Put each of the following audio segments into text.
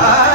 아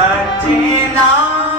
Satina.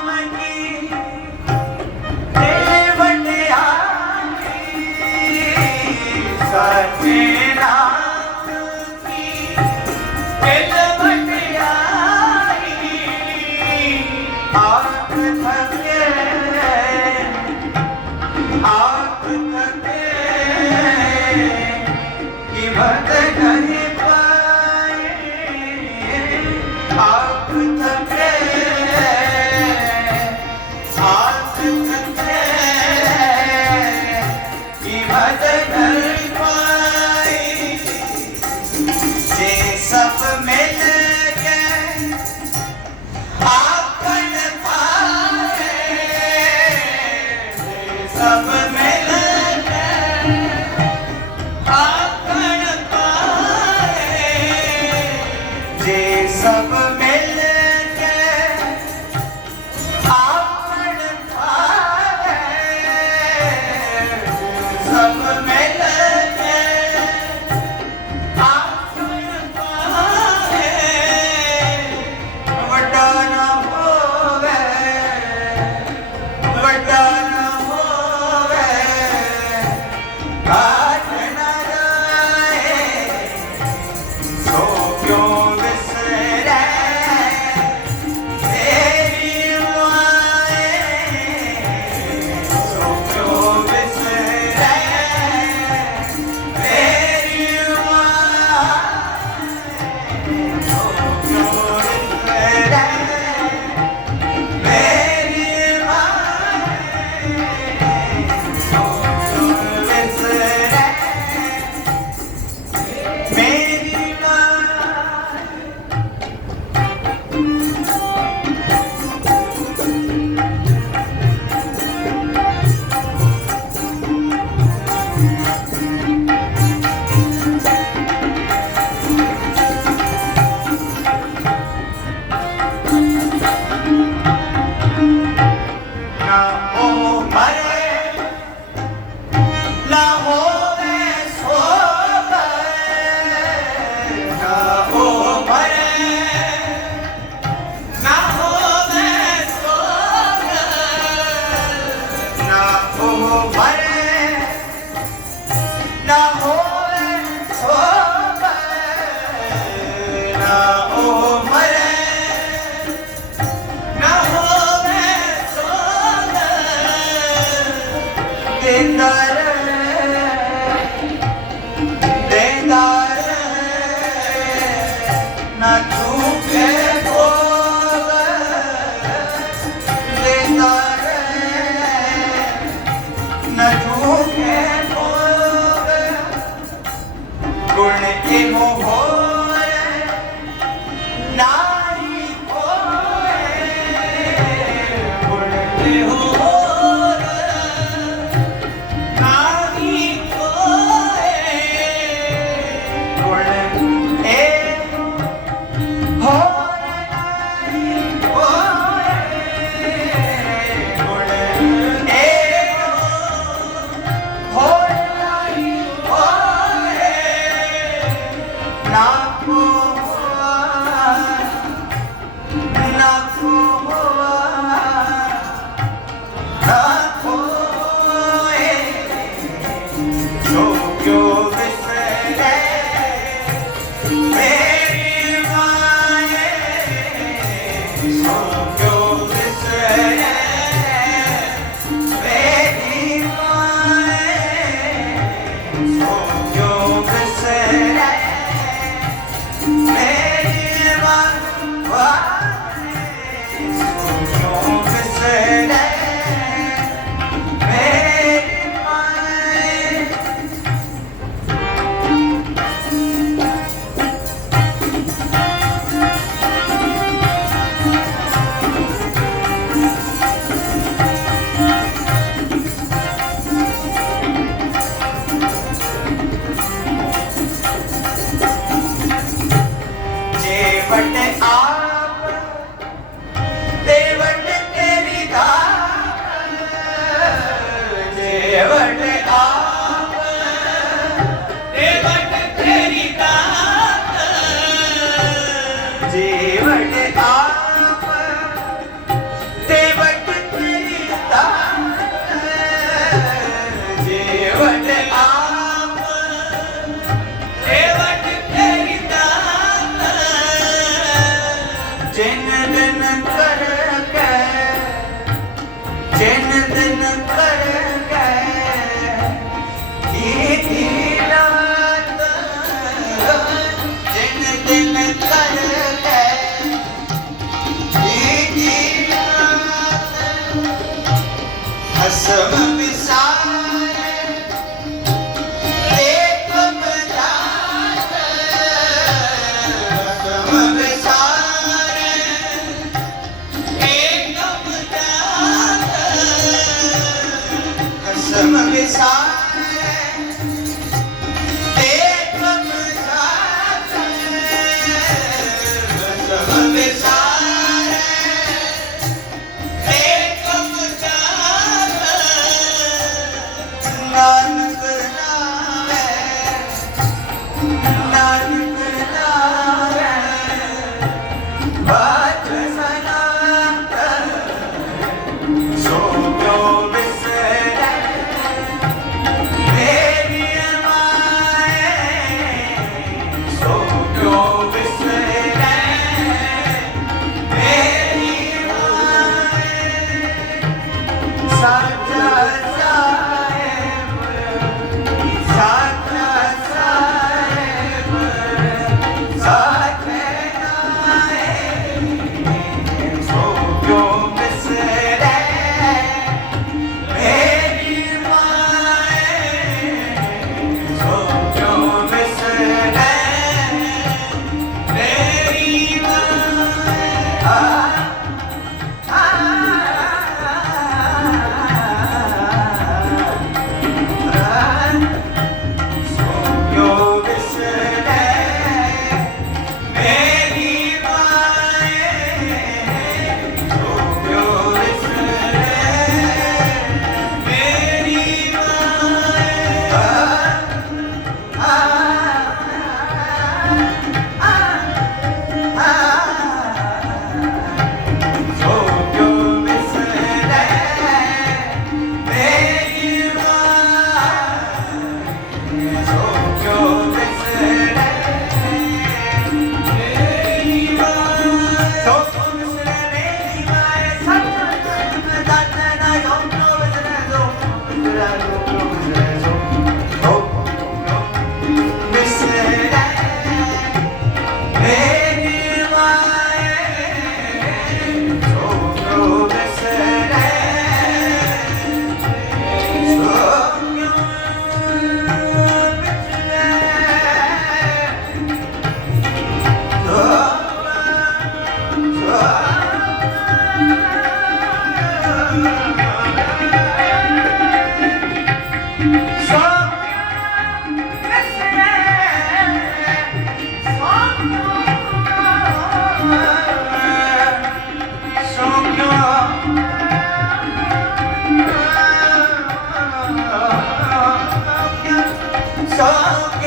ਸੱਚ